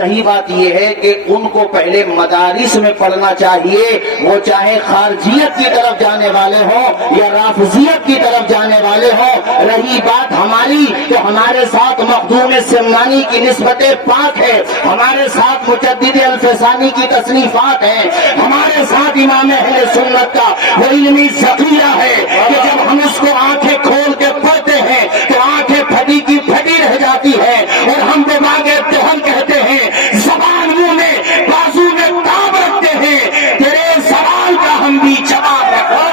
صحیح بات یہ ہے کہ ان کو پہلے مدارس میں پڑھنا چاہیے، وہ چاہے خارجیت کی طرف جانے والے ہوں یا رافضیت کی طرف جانے والے ہوں۔ رہی بات ہماری تو ہمارے ساتھ مخدوم سمنانی کی نسبتیں پاک ہے، ہمارے ساتھ مجدد الفسانی کی تصنیفات ہیں، ہمارے ساتھ امام اہل سنت کا وہ علمی ذخیرہ ہے کہ جب ہم اس کو آنکھیں کھول کے پڑھتے ہیں تو آنکھیں پھٹی کی پھٹی رہ جاتی ہے، اور ہم تو باغ ابتہال کہتے ہیں، زبان منہ میں بازو میں تاب رکھتے ہیں، تیرے سوال کا ہم بھی جواب رکھتے ہیں۔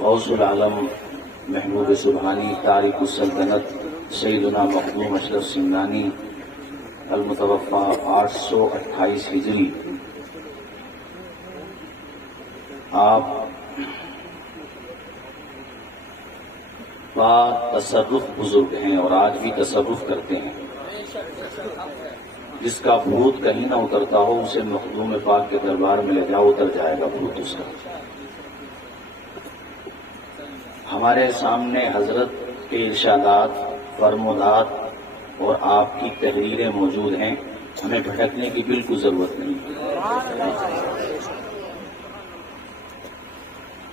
غوث العالم محمود سبحانی تارک السلطنت سیدنا مخدوم اشرف سمنانی المتوفی 828 ہجری، آپ با تصرف بزرگ ہیں اور آج بھی تصرف کرتے ہیں۔ جس کا بھوت کہیں نہ اترتا ہو اسے مخدوم پاک کے دربار میں لے جاؤ، اتر جائے گا بھوت اس کا۔ ہمارے سامنے حضرت کے ارشادات، فرمودات اور آپ کی تحریریں موجود ہیں، ہمیں بھٹکنے کی بالکل ضرورت نہیں۔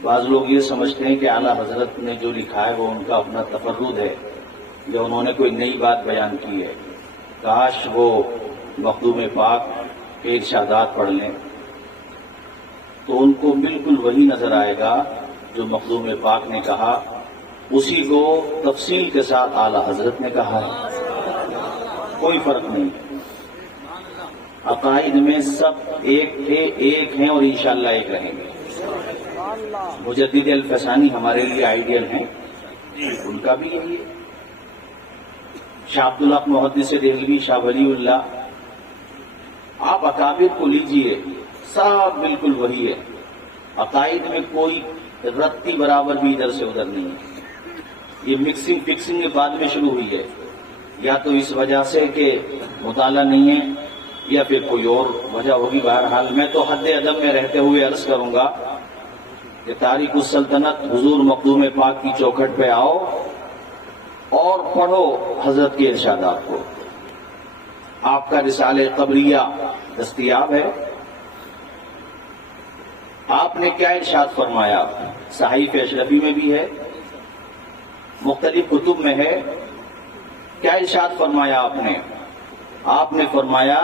بعض لوگ یہ سمجھتے ہیں کہ اعلیٰ حضرت نے جو لکھا ہے وہ ان کا اپنا تفرد ہے یا انہوں نے کوئی نئی بات بیان کی ہے۔ کاش وہ مخدوم پاک کے ارشادات پڑھ لیں تو ان کو بالکل وہی نظر آئے گا جو مخدوم پاک نے کہا، اسی کو تفصیل کے ساتھ اعلیٰ حضرت نے کہا ہے، کوئی فرق نہیں۔ عقائد میں سب ایک تھے، ایک ہیں اور انشاءاللہ ایک رہیں گے۔ مجدد الفسانی ہمارے لیے آئیڈیل ہیں، ان کا بھی یہی ہے۔ شاہ عبدالحق محدث دہلوی، شاہ ولی اللہ، آپ اکابر کو لیجئے، سب بالکل وہی ہے۔ عقائد میں کوئی رتی برابر بھی ادھر سے ادھر نہیں ہے۔ یہ مکسنگ فکسنگ بعد میں شروع ہوئی ہے، یا تو اس وجہ سے کہ مطالعہ نہیں ہے یا پھر کوئی اور وجہ ہوگی۔ بہرحال میں تو حد ادب میں رہتے ہوئے عرض کروں گا کہ تاریخ السلطنت حضور مخدوم پاک کی چوکھٹ پہ آؤ اور پڑھو حضرت کے ارشادات کو۔ آپ کا رسالہ قبریہ دستیاب ہے۔ آپ نے کیا ارشاد فرمایا؟ صحائف اشرفی میں بھی ہے، مختلف کتب میں ہے۔ کیا ارشاد فرمایا آپ نے؟ آپ نے فرمایا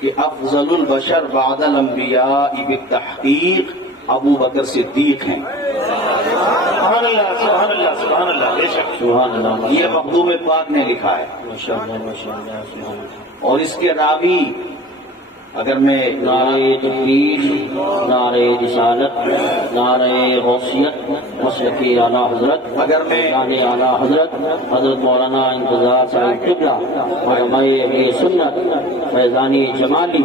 کہ افضل البشر بعد الانبیاء بالتحقیق ابو بکر صدیق ہیں۔ سبحان اللہ، سبحان اللہ، سبحان اللہ، بے شک سبحان اللہ۔ یہ مخدوم پاک نے لکھا ہے، اور اس کے راوی اگر میں نعرہ تکبیر، نعرہ رسالت، نعرہ غوثیت، مسلک اعلیٰ حضرت، اگر میں اعلیٰ حضرت حضرت مولانا انتظار صاحب قبلہ، علماء اہل سنت، فیضانی جمالی،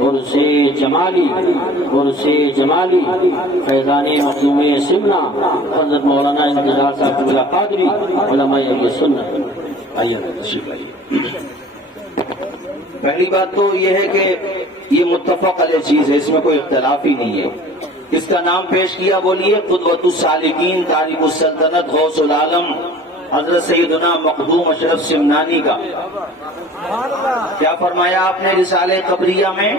عرس جمالی، عرس جمالی، فیضانی مخدوم سمنا، حضرت مولانا انتظار صاحب قبلہ قادری، علماء اہل سنت۔ آئیے تشریف لائیے۔ پہلی بات تو یہ ہے کہ یہ متفق علیہ چیز ہے، اس میں کوئی اختلاف ہی نہیں ہے۔ اس کا نام پیش کیا، بولیے، قدوۃ السالکین تاریخ السلطنت غوث العالم حضرت سیدنا مخدوم اشرف سمنانی کا۔ کیا فرمایا آپ نے رسالہ قبریہ میں؟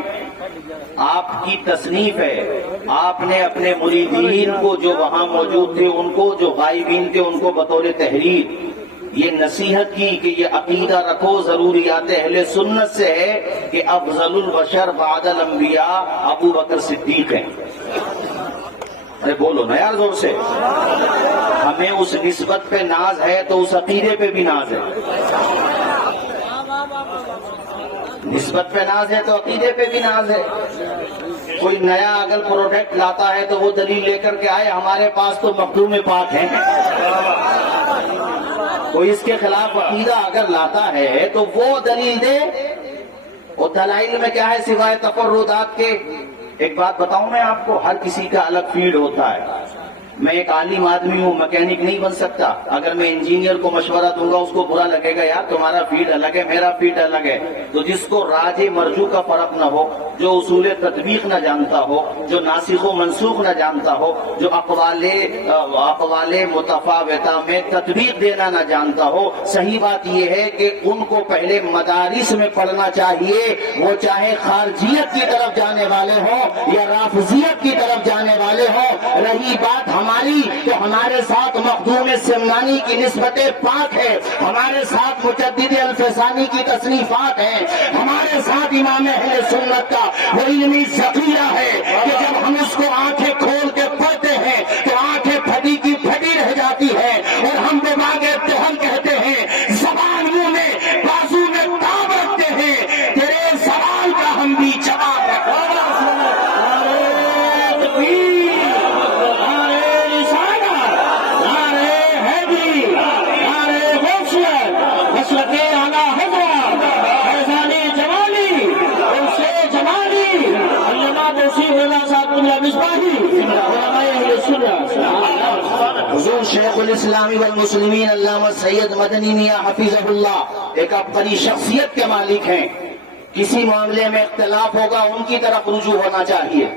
آپ کی تصنیف ہے، آپ نے اپنے مریدین کو جو وہاں موجود تھے، ان کو جو غائبین تھے، ان کو بطور تحریر یہ نصیحت کی کہ یہ عقیدہ رکھو، ضروریات اہل سنت سے ہے کہ افضل البشر بعد الانبیاء ابو بکر صدیق ہیں۔ ارے بولو نا یار زور سے۔ ہمیں اس نسبت پہ ناز ہے تو اس عقیدے پہ بھی ناز ہے۔ نسبت پہ ناز ہے تو عقیدے پہ بھی ناز ہے۔ کوئی نیا اگر پروڈکٹ لاتا ہے تو وہ دلیل لے کر کے آئے، ہمارے پاس تو مخدوم پاک ہیں۔ کوئی اس کے خلاف عقیدہ اگر لاتا ہے تو وہ دلیل دے۔ اور دلائل میں کیا ہے سوائے تفردات کے؟ ایک بات بتاؤں میں آپ کو، ہر کسی کا الگ فیلڈ ہوتا ہے۔ میں ایک عالم آدمی ہوں، میکینک نہیں بن سکتا. اگر میں انجینئر کو مشورہ دوں گا اس کو برا لگے گا، یار تمہارا فیلڈ الگ ہے میرا فیلڈ الگ ہے. تو جس کو راج مرجو کا فرق نہ ہو، جو اصول تطبیق نہ جانتا ہو، جو ناسخ و منسوخ نہ جانتا ہو، جو اقوال متفاوتہ میں تطبیق دینا نہ جانتا ہو، صحیح بات یہ ہے کہ ان کو پہلے مدارس میں پڑھنا چاہیے، وہ چاہے خارجیت کی طرف جانے والے ہوں یا رافضیت کی طرف جانے والے ہوں. رہی بات ہماری تو ہمارے ساتھ مخدوم سمنانی کی نسبت پاک ہے، ہمارے ساتھ مجدد الفسانی کی تصنیفات ہیں، ہمارے ساتھ امام اہل سنت کا وہ علمی ذخیرہ ہے کہ جب ہم اس کو آنکھیں کھول کے پڑھتے ہیں تو آنکھیں پھٹی کی پھٹی رہ جاتی ہے، اور ہم دماغ دہن کہتے ہیں، زبان منہ میں بازو میں تاب رکھتے ہیں، تیرے سوال کا ہم بھی جواب رکھتے ہیں. حضور شیخ الاسلامی والمسلمین علامہ سید مدنی میاں حفیظہ اللہ ایک عبقری شخصیت کے مالک ہیں. کسی معاملے میں اختلاف ہوگا ان کی طرف رجوع ہونا چاہیے،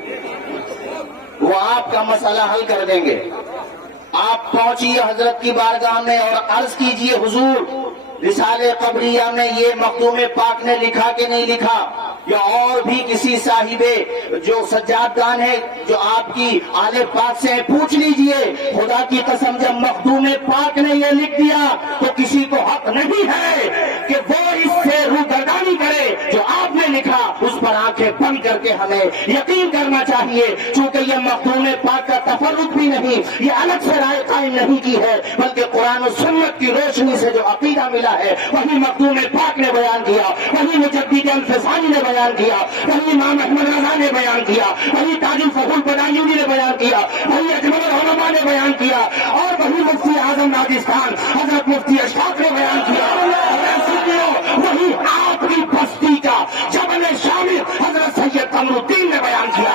وہ آپ کا مسئلہ حل کر دیں گے. آپ پہنچیے حضرت کی بارگاہ میں اور عرض کیجئے، حضور رسالہ قبریہ میں یہ مخدوم پاک نے لکھا کہ نہیں لکھا، یا اور بھی کسی صاحب جو سجاد دان ہے جو آپ کی آل پاک سے پوچھ لیجئے. خدا کی قسم جب مخدوم پاک نے یہ لکھ دیا تو کسی کو حق نہیں ہے کہ وہ اس سے روگردانی کرے. جو آپ نے لکھا اس پر آنکھیں بند کر کے ہمیں یقین کرنا چاہیے، چونکہ یہ مخدوم پاک کا تفرق بھی نہیں، یہ الگ سے رائے قائم نہیں کی ہے، بلکہ قرآن و سنت کی روشنی سے جو عقیدہ ملا ہے وہی مخدوم پاک نے بیان کیا، وہی مجدد الفسانی نے بیان کیا، وہی امام احمد رضا نے بیان کیا، وہی تاج الفتح البدایونی نے بیان کیا، وہی اجمل العلماء نے بیان کیا، اور وہی مفتی اعظم راجستھان حضرت مفتی اشفاق نے بیان کیا. وہی آپ کی بستی کا جبل شامل حضرت سید قمر الدین نے بیان کیا.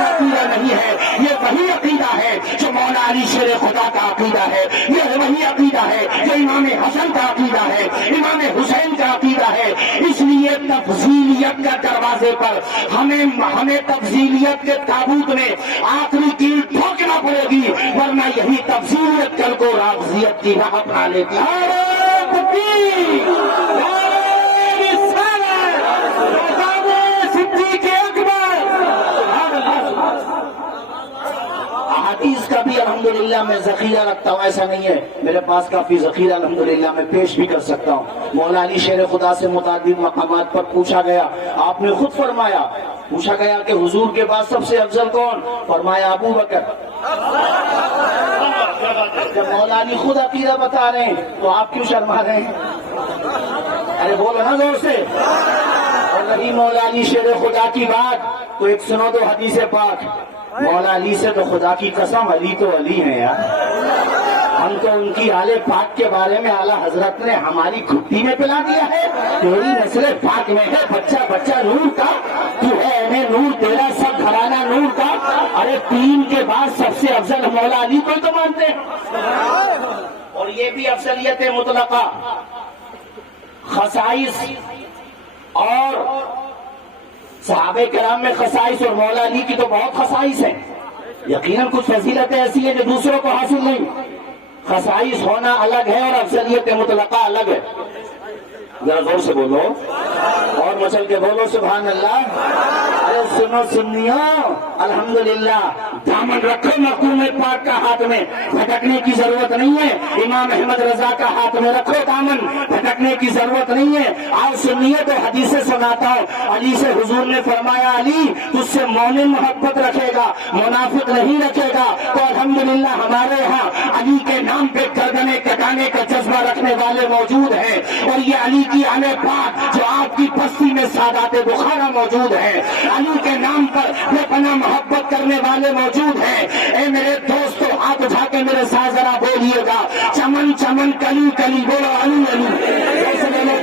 عقیدہ نہیں ہے، یہ وہی عقیدہ ہے جو مولا علی شیر خدا کا عقیدہ ہے، یہ وہی عقیدہ ہے جو امام حسن کا عقیدہ ہے، امام حسین کا عقیدہ ہے. اس لیے تفضیلیت کا دروازے پر ہمیں تفضیلیت کے تابوت میں آخری کیل ٹھوکنا پڑے گی، ورنہ یہی تفضیلیت کل کو رافضیت کی راہ اپنا لیتی ہے. حدیث کا بھی الحمدللہ میں ذخیرہ رکھتا ہوں، ایسا نہیں ہے میرے پاس کافی ذخیرہ الحمدللہ میں پیش بھی کر سکتا ہوں. مولا علی شیر خدا سے متعدد مقامات پر پوچھا گیا، آپ نے خود فرمایا، پوچھا گیا کہ حضور کے بعد سب سے افضل کون؟ فرمایا ابو بکر. جب مولا علی خود عقیدہ بتا رہے ہیں تو آپ کیوں شرما رہے ہیں؟ ارے بولو نا زور سے. اور رہی مولا علی شیر خدا کی بات تو ایک سنو دو حدیث پاک. مولا علی سے تو خدا کی قسم علی تو علی ہیں یار. ہم تو ان کی آل پاک کے بارے میں اعلیٰ حضرت نے ہماری گھٹی میں پلا دیا ہے. تیری نسل پاک میں ہے، بچہ بچہ نور کا، تو ہے اے نور، تیرا سب گھرانہ نور کا. ارے تین کے بعد سب سے افضل مولا علی کو تو مانتے ہیں. اور یہ بھی افضلیت مطلقہ، خصائص اور صحابہ کرام میں خصائص اور مولا علی کی تو بہت خصائص ہیں. یقیناً کچھ فضیلتیں ایسی ہیں جو دوسروں کو حاصل نہیں. خصائص ہونا الگ ہے اور افضلیت مطلقہ الگ ہے. ذرا زور سے بولو اور مچل کے بولو سبحان اللہ. ارے سنو سنیو، الحمدللہ دامن رکھو مخدوم پاک کا ہاتھ میں، بھٹکنے کی ضرورت نہیں ہے. امام احمد رضا کا ہاتھ میں رکھو دامن، بھٹکنے کی ضرورت نہیں ہے. آج سنیے تو حدیثیں سناتا ہوں. علی سے حضور نے فرمایا، علی تجھ سے مومن محبت رکھے گا، منافق نہیں رکھے گا. تو الحمدللہ ہمارے یہاں علی کے نام پہ گردنیں کٹانے کا جذبہ رکھنے والے موجود ہیں. اور یہ علی کی آل پاک جو آپ کی بستی میں سادات بخارا موجود ہیں، علی کے نام پر بے پناہ محبت کرنے والے موجود ہیں. اے میرے دوستو، ہاتھ اٹھا کے میرے ساتھ ذرا بولیے گا، چمن چمن کلی کلی، بولو علی علی.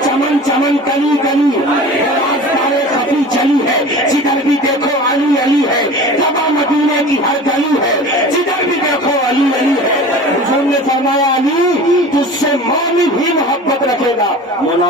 چمن چمن کلی کلی، آج تارے خفی چلی ہے، جدھر بھی دیکھو علی علی ہے. تبا مدینے کی ہر گلی ہے، جدھر بھی دیکھو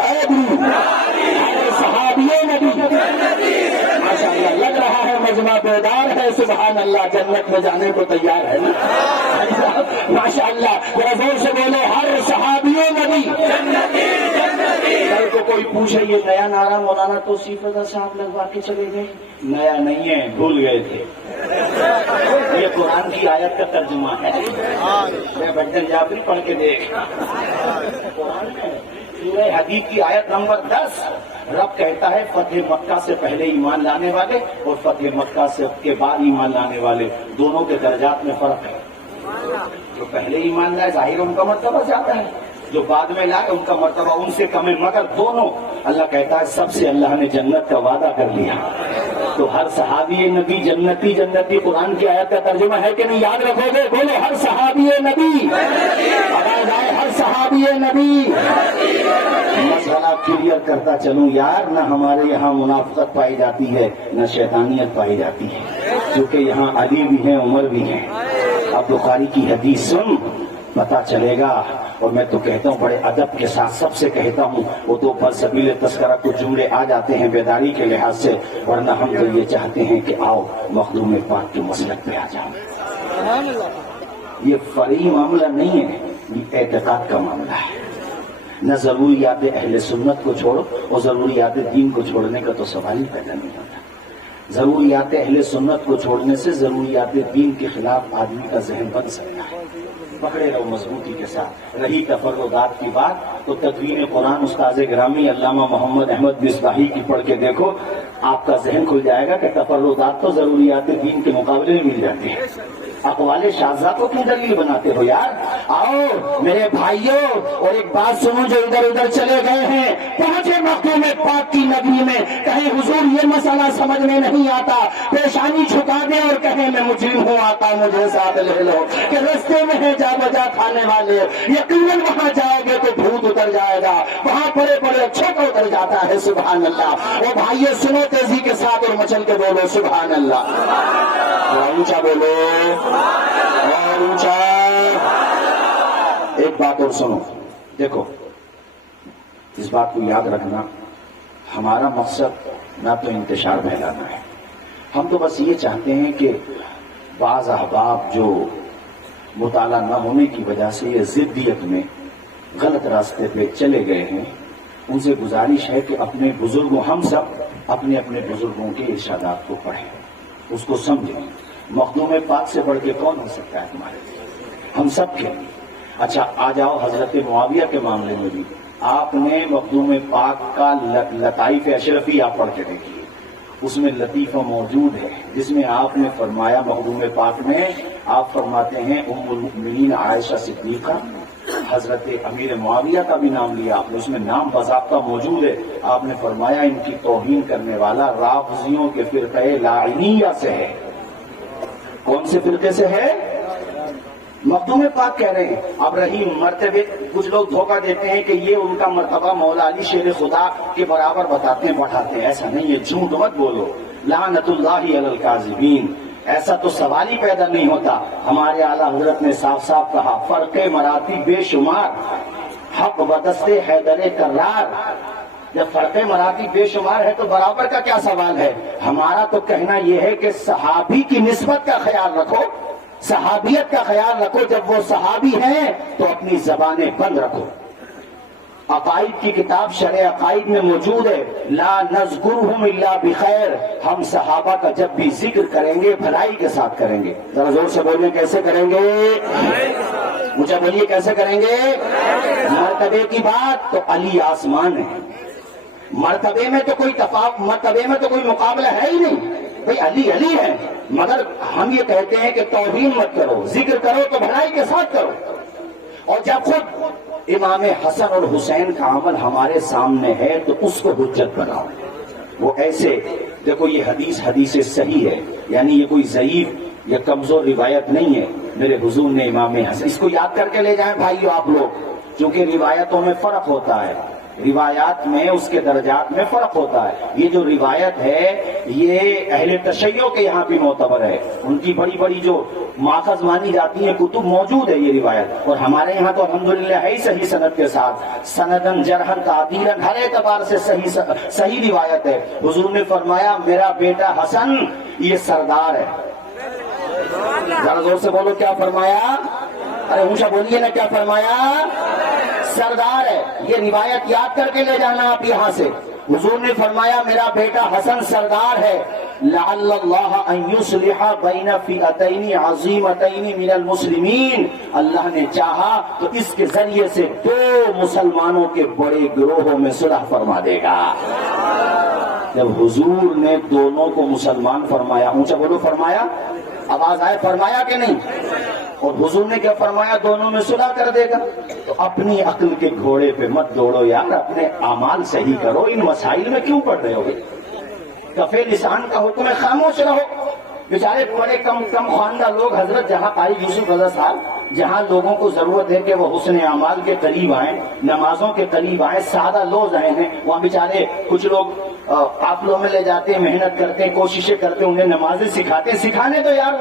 حیدری، نعرہ صحابی نبی۔ ماشاء اللہ، لگ رہا ہے مجمع بیدار ہے، سبحان اللہ، جنت میں جانے کو تیار ہے ماشاء اللہ۔ ذرا زور سے بولو، ہر صحابی نبی کل کو کوئی پوچھے یہ نیا نعرہ مولانا توصیف رضا صاحب لگوا کے چلے گئے، نیا نہیں ہے، بھول گئے تھے، یہ قرآن کی آیت کا ترجمہ ہے۔ بٹر جابری پڑھ کے دیکھ، قرآن میں سورہ حدید کی آیت نمبر 10 رب کہتا ہے فتح مکہ سے پہلے ایمان لانے والے اور فتح مکہ سے کے بعد ایمان لانے والے دونوں کے درجات میں فرق ہے۔ جو پہلے ایمان لائے ظاہر ان کا مرتبہ زیادہ ہے، جو بعد میں لائے ان کا مرتبہ ان سے کم ہے، مگر دونوں اللہ کہتا ہے سب سے اللہ نے جنت کا وعدہ کر لیا۔ تو ہر صحابی نبی جنتی جنتی قرآن کی آیت کا ترجمہ ہے کہ نہیں؟ یاد رکھو گے؟ بولو، ہر صحابی نبی، آواز آئے، ہر صحابی نبی۔ مسئلہ کلیئر کرتا چلوں یار، نہ ہمارے یہاں منافقت پائی جاتی ہے نہ شیطانیت پائی جاتی ہے، کیونکہ یہاں علی بھی ہیں، عمر بھی ہیں۔ اب بخاری کی حدیث سن، پتا چلے گا۔ اور میں تو کہتا ہوں بڑے ادب کے ساتھ سب سے کہتا ہوں، وہ تو پر سبیل تذکرہ کچھ جملے آ جاتے ہیں بیداری کے لحاظ سے، ورنہ ہم تو یہ چاہتے ہیں کہ آؤ مخدوم پاک کے مسلک پہ آ جاؤ۔ یہ فرعی معاملہ نہیں ہے، یہ اعتقاد کا معاملہ ہے۔ نہ ضروریات اہل سنت کو چھوڑو اور ضروریات دین کو چھوڑنے کا تو سوال ہی پیدا نہیں ہوتا۔ ضروریات اہل سنت کو چھوڑنے سے ضروریات دین کے خلاف آدمی کا ذہن بن سکتا ہے۔ پکڑے رہو مضبوطی کے ساتھ۔ رہی تفردات کی بات تو تدوین قرآن استاذ گرامی علامہ محمد احمد مصباحی کی پڑھ کے دیکھو، آپ کا ذہن کھل جائے گا کہ تفردات تو ضروریات دین کے مقابلے میں مل جاتے ہیں۔ اقوال شاذہ کو کیوں دلیل بناتے ہو یار؟ آؤ میرے بھائیوں، اور ایک بات سنو، جو ادھر ادھر چلے گئے ہیں پہنچے مخدوم پاک کی نگری میں، کہیں حضور یہ مسئلہ سمجھ میں نہیں آتا، پیشانی جھکا دیں اور کہیں میں مجرم ہوں، آقا مجھے ساتھ لے لو، کہ رستے میں ہے جا بجا کھانے والے، یقیناً وہاں جاؤ گے تو بھوت اتر جائے گا، وہاں بڑے بڑے اچھے کو اتر جاتا ہے، سبحان اللہ۔ وہ بھائیو سنو تیزی کے ساتھ اور مچل کے بولو سبحان اللہ، اونچا بولو اور اونچا۔ ایک بات اور سنو، دیکھو اس بات کو یاد رکھنا، ہمارا مقصد نہ تو انتشار پھیلانا ہے، ہم تو بس یہ چاہتے ہیں کہ بعض احباب جو مطالعہ نہ ہونے کی وجہ سے یہ ضدیت میں غلط راستے پہ چلے گئے ہیں، ان سے گزارش ہے کہ اپنے بزرگوں، ہم سب اپنے اپنے بزرگوں کے ارشادات کو پڑھیں، اس کو سمجھیں۔ مخدوم پاک سے بڑھ کے کون ہو سکتا ہے تمہارے لیے؟ ہم سب کے۔ اچھا آ جاؤ حضرت معاویہ کے معاملے میں بھی، آپ نے مخدوم پاک کا لطائف اشرفی آپ پڑھ کے دیکھیے، اس میں لطیفہ موجود ہے جس میں آپ نے فرمایا، مخدوم پاک میں آپ فرماتے ہیں ام المؤمنین عائشہ صدیقہ، حضرت امیر معاویہ کا بھی نام لیا آپ نے، اس میں نام باضابطہ موجود ہے، آپ نے فرمایا ان کی توہین کرنے والا رافضیوں کے فرقہ لاعنیہ سے ہے۔ کون سے فرقے سے ہے؟ مخدوم پاک کہہ رہے ہیں۔ اب رہی مرتبے، کچھ لوگ دھوکہ دیتے ہیں کہ یہ ان کا مرتبہ مولا علی شیر خدا کے برابر بتاتے ہیں بڑھاتے ہیں، ایسا نہیں ہے، جھوٹ مت بولو، لعنت اللہ علی الکاذبین، ایسا تو سوال ہی پیدا نہیں ہوتا۔ ہمارے اعلیٰ حضرت نے صاف صاف کہا، فرق مراتب بے شمار، حق بدست حیدر کرار۔ جب فرق مراتب بے شمار ہے تو برابر کا کیا سوال ہے؟ ہمارا تو کہنا یہ ہے کہ صحابی کی نسبت کا خیال رکھو، صحابیت کا خیال رکھو، جب وہ صحابی ہیں تو اپنی زبانیں بند رکھو۔ عقائد کی کتاب شرح عقائد میں موجود ہے، لا نذکرہم الا بخیر، ہم صحابہ کا جب بھی ذکر کریں گے بھلائی کے ساتھ کریں گے۔ ذرا زور سے بولیں، کیسے کریں گے؟ مجھے بولیے کیسے کریں گے؟ مرتبے کی بات تو علی آسمان ہے، مرتبے میں تو کوئی مقابلہ ہے ہی نہیں، بھئی علی علی ہے، مگر ہم یہ کہتے ہیں کہ توہین مت کرو، ذکر کرو تو بھلائی کے ساتھ کرو۔ اور جب خود امام حسن اور حسین کا عمل ہمارے سامنے ہے تو اس کو حجت بناؤ۔ وہ ایسے دیکھو، یہ حدیث صحیح ہے، یعنی یہ کوئی ضعیف یا کمزور روایت نہیں ہے، میرے حضور نے امام حسن، اس کو یاد کر کے لے جائیں بھائیو آپ لوگ، کیونکہ روایتوں میں فرق ہوتا ہے۔ روایات میں اس کے درجات میں فرق ہوتا ہے. یہ جو روایت ہے یہ اہل تشیع کے یہاں بھی معتبر ہے, ان کی بڑی بڑی جو ماخذ مانی جاتی ہیں کتب موجود ہے یہ روایت, اور ہمارے یہاں تو الحمدللہ ہے ہی صحیح سند کے ساتھ, سندن جرحن تعدیلن ہر اعتبار سے صحیح روایت ہے. حضور نے فرمایا میرا بیٹا حسن یہ سردار ہے. ذرا زور سے بولو کیا فرمایا؟ ارے اونچا بولیے نا, کیا فرمایا؟ سردار ہے. یہ روایت یاد کر کے لے جانا آپ یہاں سے. حضور نے فرمایا میرا بیٹا حسن سردار ہے. لعل اللہ ان یصلح بین فئتین عظیمتین من المسلمین, اللہ نے چاہا تو اس کے ذریعے سے 2 مسلمانوں کے بڑے گروہوں میں صلح فرما دے گا. جب حضور نے دونوں کو مسلمان فرمایا, اونچا بولو فرمایا, آواز آئے فرمایا کہ نہیں, اور حضور نے کیا فرمایا دونوں میں صلح کر دے گا. تو اپنی عقل کے گھوڑے پہ مت دوڑو یار, اپنے اعمال صحیح کرو. ان مسائل میں کیوں پڑ رہے ہو؟ کفے لسان کا حکم ہے خاموش رہو. بیچارے بڑے کم خواندہ لوگ, حضرت جہاں قاری یوسف رضا صاحب, جہاں لوگوں کو ضرورت ہے کہ وہ حسن اعمال کے قریب آئیں, نمازوں کے قریب آئیں, سادہ لوز آئے ہیں, وہاں بیچارے کچھ لوگ قافلوں میں لے جاتے ہیں, محنت کرتے ہیں, کوششیں کرتے ہیں, انہیں نمازیں سکھاتے ہیں. سکھانے تو یار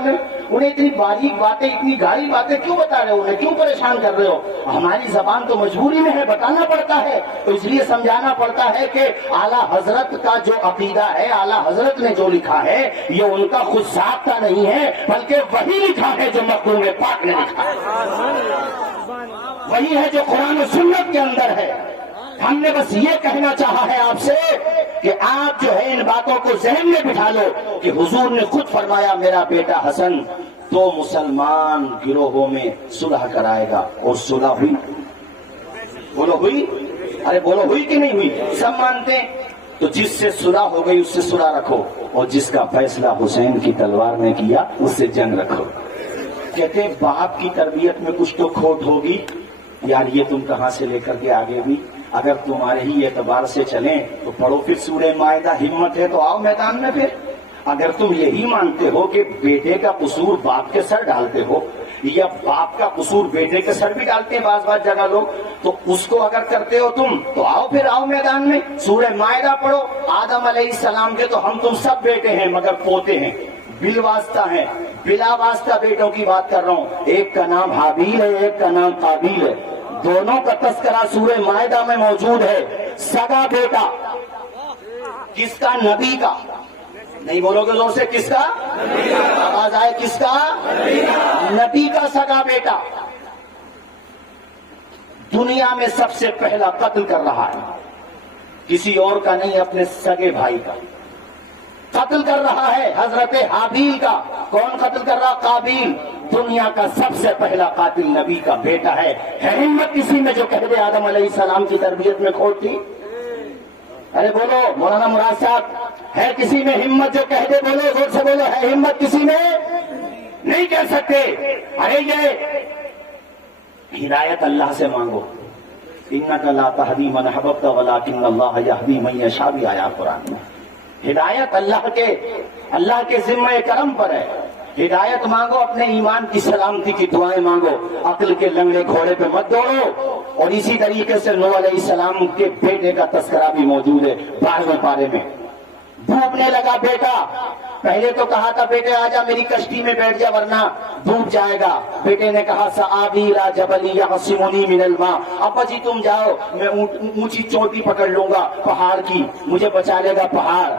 انہیں اتنی باریک باتیں, اتنی گاڑی باتیں کیوں بتا رہے ہو, انہیں کیوں پریشان کر رہے ہو؟ ہماری زبان تو مجبوری میں ہے, بتانا پڑتا ہے, تو اس لیے سمجھانا پڑتا ہے کہ اعلیٰ حضرت کا جو عقیدہ ہے, اعلیٰ حضرت نے جو لکھا ہے یہ ان کا خود ساختہ نہیں ہے, بلکہ وہی لکھا ہے جو مخدوم پاک نے لکھا ہے, وہی ہے جو قرآن و سنت کے اندر ہے. ہم نے بس یہ کہنا چاہا ہے آپ سے کہ آپ جو ہے ان باتوں کو ذہن میں بٹھا لو کہ حضور نے خود فرمایا میرا بیٹا حسن 2 مسلمان گروہوں میں صلح کرائے گا. اور صلح ہوئی؟ بولو ہوئی؟ ارے بولو ہوئی کہ نہیں ہوئی؟ سب مانتے ہیں. تو جس سے صلح ہو گئی اس سے صلح رکھو, اور جس کا فیصلہ حسین کی تلوار نے کیا اس سے جنگ رکھو. کہتے ہیں باپ کی تربیت میں کچھ تو کھوٹ ہوگی یار, یہ تم کہاں سے لے کر کے آگے بھی. اگر تمہارے ہی اعتبار سے چلیں تو پڑھو پھر سورہ مائدہ, ہمت ہے تو آؤ میدان میں. پھر اگر تم یہی مانتے ہو کہ بیٹے کا قصور باپ کے سر ڈالتے ہو, یا باپ کا قصور بیٹے کے سر بھی ڈالتے ہیں بعض جگہ لوگ, تو اس کو اگر کرتے ہو تم تو آؤ پھر آؤ میدان میں. سورہ مائدہ پڑھو. آدم علیہ السلام کے تو ہم تم سب بیٹے ہیں مگر پوتے ہیں, بل واسطہ ہیں, بلا واسطہ بیٹوں کی بات کر رہا ہوں. ایک کا نام حابیل ہے, ایک کا نام قابیل ہے. دونوں کا تذکرہ سورہ مائدہ میں موجود ہے. سگا بیٹا کس کا؟ نبی کا. نہیں بولو گے زور سے, کس کا؟ آواز آئے, کس کا؟ نبی کا سگا بیٹا. دنیا میں سب سے پہلا قتل کر رہا ہے, کسی اور کا نہیں, اپنے سگے بھائی کا قتل کر رہا ہے, حضرت حابیل کا. کون قتل کر رہا؟ قابیل. دنیا کا سب سے پہلا قاتل نبی کا بیٹا ہے. ہمت کسی میں جو کہہ دے آدم علیہ السلام کی تربیت میں کھوٹ تھی؟ ارے بولو مولانا مراد صاحب, ہے کسی میں ہمت جو کہہ دے؟ بولو زور سے بولو, ہے ہمت کسی میں؟ نہیں کہہ سکتے. ارے یہ ہدایت اللہ سے مانگو. انک لا تہدی من احببت ولکن اللہ یہدی من یشاء بھی آیا قرآن میں. ہدایت اللہ کے ذمہ کرم پر ہے. ہدایت مانگو, اپنے ایمان کی سلامتی کی دعائیں مانگو, عقل کے لنگڑے گھوڑے پہ مت دوڑو. اور اسی طریقے سے نوح علیہ السلام کے بیٹے کا تذکرہ بھی موجود ہے 12ویں پارے میں. ڈوبنے لگا بیٹا, پہلے تو کہا تھا بیٹے آجا میری کشتی میں بیٹھ جا ورنہ ڈوب جائے گا. بیٹے نے کہا سآوی الی جبل یعصمنی من الماء, ابا جی تم جاؤ, میں اونچی چوٹی پکڑ لوں گا پہاڑ کی, مجھے بچا لے گا پہاڑ.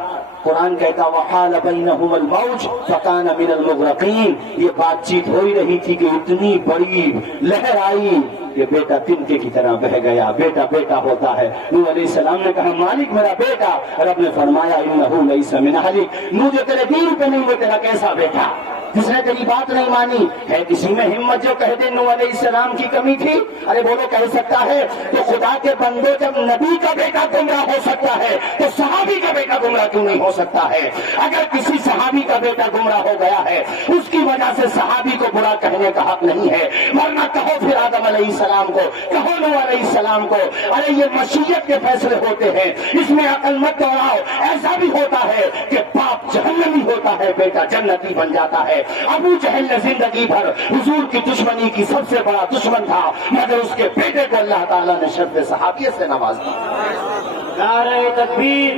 قرآن کہتا وحال بینہم الموج فکان من المغرقین. یہ بات چیت ہو ہی رہی تھی کہ اتنی بڑی لہر آئی کہ بیٹا تنکے کی طرح بہ گیا. بیٹا بیٹا ہوتا ہے. نوح علیہ السلام نے کہا مالک میرا بیٹا. رب نے فرمایا انہ لیس من اہلک, نوح جو تیرے دین پہ نہیں وہ تیرا کیسا بیٹا, جس نے تیری بات نہیں مانی. ہے کسی میں ہمت جو کہہ دے نوح علیہ السلام کی کمی تھی؟ ارے بولو کہہ سکتا ہے. تو خدا کے بندے جب نبی کا بیٹا گمراہ ہو سکتا ہے تو صحابی کا بیٹا گمراہ کیوں نہیں ہو سکتا ہے؟ اگر کسی صحابی کا بیٹا گمراہ ہو گیا ہے اس کی وجہ سے صحابی کو برا کہنے کا حق نہیں ہے, ورنہ کہو پھر آدم علیہ السلام کو، کہو نوح علیہ السلام کو، ارے یہ مشیت کے فیصلے ہوتے ہیں، اس میں عقل مت دوڑاؤ۔ ایسا بھی ہوتا ہے کہ باپ جہنمی ہوتا ہے، بیٹا جنتی بن جاتا ہے۔ ابو جہل نے زندگی بھر حضور کی دشمنی کی سب سے بڑا دشمن تھا، مگر اس کے بیٹے کو اللہ تعالیٰ نے شرف صحابیت سے نواز دیا۔ نعرہ تکبیر،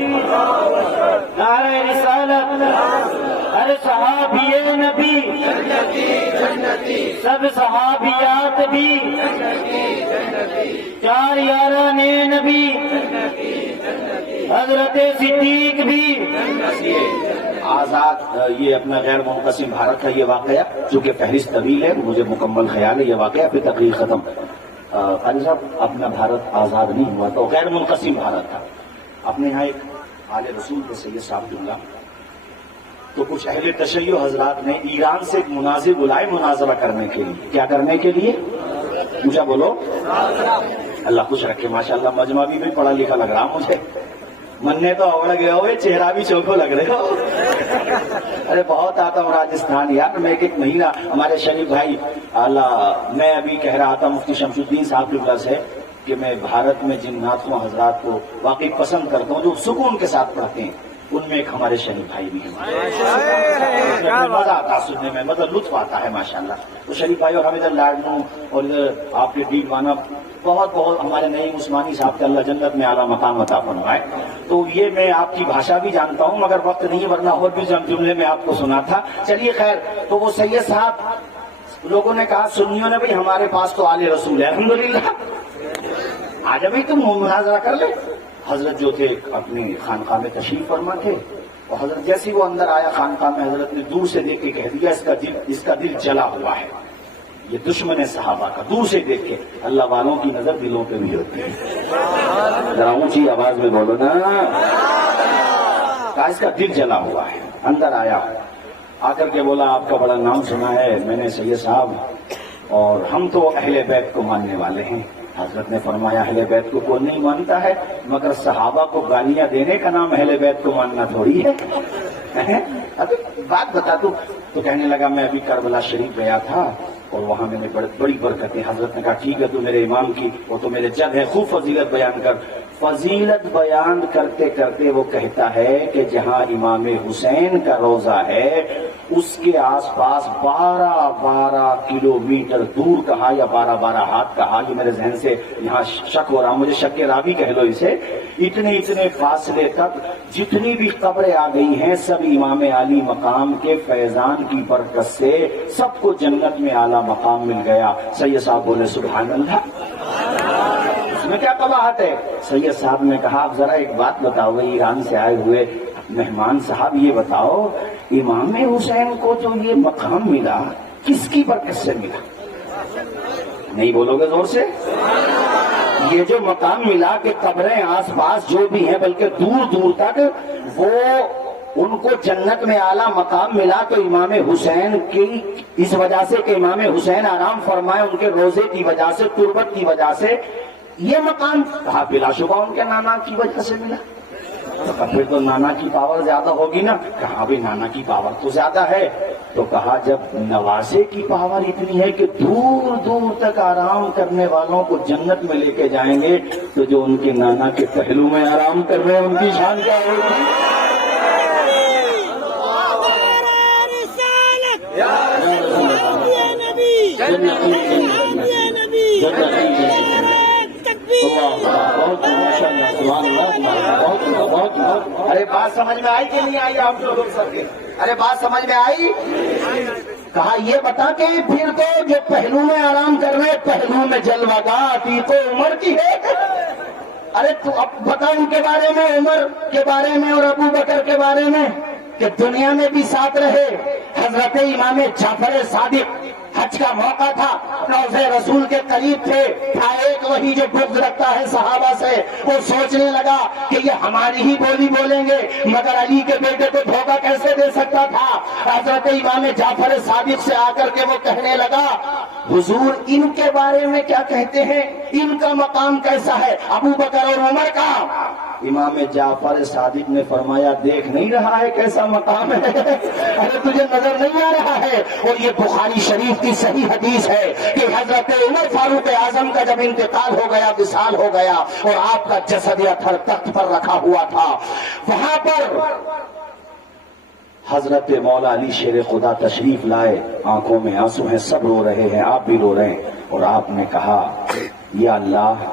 نعرہ رسالت، ارے صحابی نبی سب صحابیات بھی، چار یاران نبی حضرت صدیق بھی۔ آزاد یہ اپنا غیر منقسم بھارت کا یہ واقعہ، چونکہ فہرست طویل ہے، مجھے مکمل خیال ہے یہ واقعہ، پھر تقریر ختم۔ قاری صاحب اپنا بھارت آزاد نہیں ہوا تو غیر منقسم بھارت تھا۔ اپنے یہاں ایک آل رسول کو سید صاحب دوں گا، تو کچھ اہل تشیع حضرات نے ایران سے ایک مناظر بلائے مناظرہ کرنے کے لیے۔ کیا کرنے کے لیے؟ مجھے بولو۔ اللہ خوش رکھے، ماشاءاللہ مجمع بھی پڑھا لکھا لگ رہا مجھے، مننے تو اوڑ گئے ہوئے، چہرہ بھی چوکھو لگ رہے ہو۔ ارے بہت آتا ہوں راجستھان یار، میں ایک مہینہ ہمارے شریف بھائی اللہ، میں ابھی کہہ رہا تھا مفتی شمس الدین صاحب کی وجہ سے کہ میں بھارت میں جن ناتخواں حضرات کو واقعی پسند کرتا ہوں، جو سکون کے ساتھ پڑھتے ہیں، ان میں ایک ہمارے شریف بھائی بھی ہیں۔ مزہ آتا سننے میں، مطلب لطف آتا ہے ماشاءاللہ۔ تو شریف بھائی اور ہم ادھر لاڈنو اور ادھر آپ کے ڈیل وانا بہت بہت، ہمارے نئی عثمانی صاحب کے اللہ جنت میں اعلیٰ مقام عطا فرمائے۔ تو یہ میں آپ کی بھاشا بھی جانتا ہوں، مگر وقت نہیں، ورنہ اور بھی جملے میں آپ کو سنا تھا۔ چلیے خیر، تو وہ سید صاحب لوگوں نے کہا، سنیوں نے بھائی ہمارے پاس تو آل رسول ہے الحمدللہ، آج ابھی تم مناظرہ کر لے۔ حضرت جو تھے اپنی خانقاہ میں تشریف فرما تھے، اور حضرت جیسے وہ اندر آیا خانقاہ میں، حضرت نے دور سے دیکھ کے کہہ دیا اس کا دل جلا ہوا ہے، یہ دشمن صحابہ کا۔ دور سے دیکھ کے، اللہ والوں کی نظر دلوں پہ بھی ہوتی ہے، ذرا اونچی آواز میں بولو نا، اس کا دل جلا ہوا ہے۔ اندر آیا، آ کر کے بولا آپ کا بڑا نام سنا ہے میں نے سید صاحب، اور ہم تو اہل بیت کو ماننے والے ہیں۔ حضرت نے فرمایا اہل بیت کو کوئی نہیں مانتا ہے، مگر صحابہ کو گالیاں دینے کا نام اہل بیت کو ماننا تھوڑی ہے۔ اب بات بتا تو کہنے لگا میں ابھی کربلا شریف گیا تھا اور وہاں میں نے بڑی برکتیں۔ حضرت نے کہا ٹھیک ہے، تو میرے امام کی وہ تو میرے جد ہے، خوب فضیلت بیان کر۔ فضیلت بیان کرتے کرتے وہ کہتا ہے کہ جہاں امام حسین کا روضہ ہے اس کے آس پاس 12 کلومیٹر دور کہا یا 12 ہاتھ کہا، یہ میرے ذہن سے یہاں شک ہو رہا، مجھے شک کے راوی کہہ لو اسے، اتنے فاصلے تک جتنی بھی قبریں آ گئی ہیں سب امام علی مقام کے فیضان کی برکت سے سب کو جنت میں اعلیٰ مقام مل گیا۔ سید صاحب بولے سبحان اللہ، اس میں کیا قباحت ہے؟ سید صاحب نے کہا آپ ذرا ایک بات بتاؤ، ایران سے آئے ہوئے مہمان صاحب یہ بتاؤ، امام حسین کو جو یہ مقام ملا کس کی برکت سے ملا؟ نہیں بولو گے زور سے؟ یہ جو مقام ملا کہ قبریں آس پاس جو بھی ہیں بلکہ دور دور تک وہ ان کو جنت میں اعلیٰ مقام ملا، تو امام حسین کی اس وجہ سے کہ امام حسین آرام فرمائے ان کے روزے کی وجہ سے، تربت کی وجہ سے یہ مقام، کہا بلا شبہ ان کے نانا کی وجہ سے ملا۔ پھر تو نانا کی پاور زیادہ ہوگی نا، کہا بھی نانا کی پاور تو زیادہ ہے، تو کہا جب نواسے کی پاور اتنی ہے کہ دور دور تک آرام کرنے والوں کو جنت میں لے کے جائیں گے، تو جو ان کے نانا کے پہلو میں آرام کر رہے ہیں ان کی شان کیا ہوگی؟ ارے بات سمجھ میں آئی کہ نہیں آئی آپ لوگوں سب کے؟ ارے بات سمجھ میں آئی؟ کہا یہ بتا کہ پھر تو جو پہلو میں آرام کر رہے پہلو میں جلوہ گاہ عتیق و عمر کی ہے۔ ارے تو اب بتا ان کے بارے میں، عمر کے بارے میں اور ابو بکر کے بارے میں، کہ دنیا میں بھی ساتھ رہے۔ حضرت امام جعفر صادق حج کا موقع تھا، روضہ رسول کے قریب تھے، تھا ایک وہی جو بغض رکھتا ہے صحابہ سے، وہ سوچنے لگا کہ یہ ہماری ہی بولی بولیں گے، مگر علی کے بیٹے کو دھوکہ کیسے دے سکتا تھا۔ حضرت امام جعفر صادق سے آ کر کے وہ کہنے لگا حضور ان کے بارے میں کیا کہتے ہیں، ان کا مقام کیسا ہے؟ ابو بکر اور عمر کا امام جعفر صادق نے فرمایا دیکھ نہیں رہا ہے کیسا مقام ہے؟ ارے تجھے نظر نہیں آ رہا ہے؟ اور یہ بخاری شریف کی صحیح حدیث ہے کہ حضرت عمر فاروق اعظم کا جب انتقال ہو گیا، وصال ہو گیا، اور آپ کا جسد اطہر تخت پر رکھا ہوا تھا، وہاں پر حضرت مولا علی شیر خدا تشریف لائے، آنکھوں میں آنسو ہیں، سب رو رہے ہیں، آپ بھی رو رہے ہیں، اور آپ نے کہا یا اللہ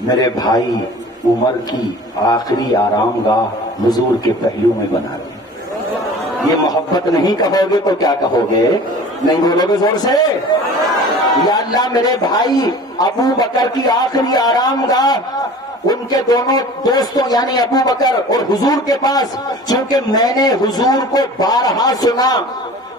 میرے بھائی عمر کی آخری آرام گاہ حضور کے پہلو میں بنا دیں۔ یہ محبت نہیں کہو گے تو کیا کہو گے؟ نہیں بولو گے زور سے؟ یا اللہ میرے بھائی ابو بکر کی آخری آرام گاہ ان کے دونوں دوستوں یعنی ابو بکر اور حضور کے پاس، چونکہ میں نے حضور کو بارہا سنا،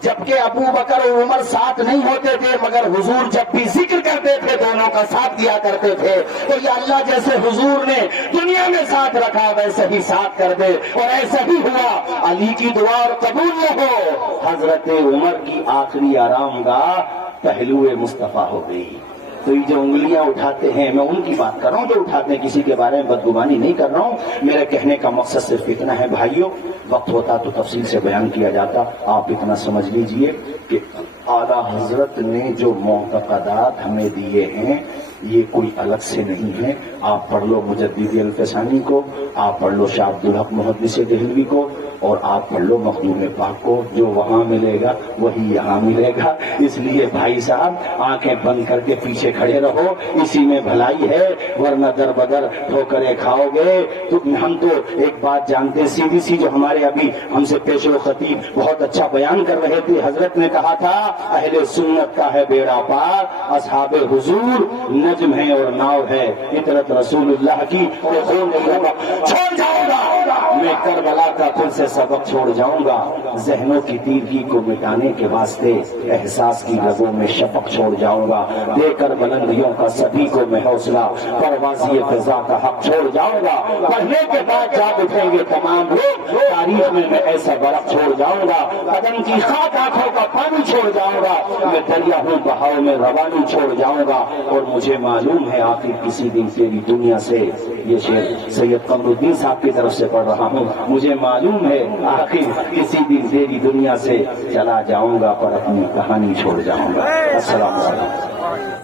جبکہ ابو بکر اور عمر ساتھ نہیں ہوتے تھے، مگر حضور جب بھی ذکر کرتے تھے دونوں کا ساتھ دیا کرتے تھے، تو یا اللہ جیسے حضور نے دنیا میں ساتھ رکھا ویسے ہی ساتھ کر دے، اور ایسا ہی ہوا۔ علی کی دعا اور قبول نہ ہو، حضرت عمر کی آخری آرام گاہ پہلو مصطفیٰ ہو گئی۔ تو یہ جو انگلیاں اٹھاتے ہیں، میں ان کی بات کر رہا ہوں جو اٹھاتے ہیں، کسی کے بارے میں بدگمانی نہیں کر رہا ہوں، میرے کہنے کا مقصد صرف اتنا ہے بھائیوں، وقت ہوتا تو تفصیل سے بیان کیا جاتا، آپ اتنا سمجھ لیجئے کہ اعلیٰ حضرت نے جو معتقدات ہمیں دیے ہیں یہ کوئی الگ سے نہیں ہے۔ آپ پڑھ لو مجدد الفسانی کو، آپ پڑھ لو شاہ عبدالحق محدث دہلوی کو، اور آپ پڑھ لو مخدوم پاک کو، جو وہاں ملے گا وہی یہاں ملے گا۔ اس لیے بھائی صاحب آنکھیں بند کر کے پیچھے کھڑے رہو، اسی میں بھلائی ہے، ورنہ در بدر ٹھوکریں کھاؤ گے۔ تو ہم تو ایک بات جانتے ہیں سیدھی سی، جو ہمارے ابھی ہم سے پیش و خطیب بہت اچھا بیان کر رہے تھے، حضرت نے کہا تھا اہل سنت کا ہے بیڑا پار، اصحاب حضور نجم ہے اور ناؤ ہے، اطرت رسول اللہ کی چھوڑ جاؤں گا میں کربلا کا پھر سے سبق چھوڑ جاؤں گا، ذہنوں کی تیرگی کو مٹانے کے واسطے احساس کی رگوں میں شفق چھوڑ جاؤں گا، دے کر بلندیوں کا سبھی کو میں حوصلہ، پروازی فضا کا حق چھوڑ جاؤں گا، پڑھنے کے بعد جاگ اٹھیں گے تمام لوگ، تاریخ میں میں ایسا برق چھوڑ جاؤں گا، قدم کی خاک آنکھوں کا پانی چھوڑ جاؤں گا، میں دریا ہوں بہاؤ میں روانی چھوڑ جاؤں گا، اور مجھے معلوم ہے آخر کسی دن تیری دنیا سے، یہ شعر سید قمر الدین صاحب کی طرف سے پڑھ رہا ہوں، مجھے معلوم ہے آخر کسی دن تیری دنیا سے چلا جاؤں گا، پر اپنی کہانی چھوڑ جاؤں گا۔ السلام علیکم۔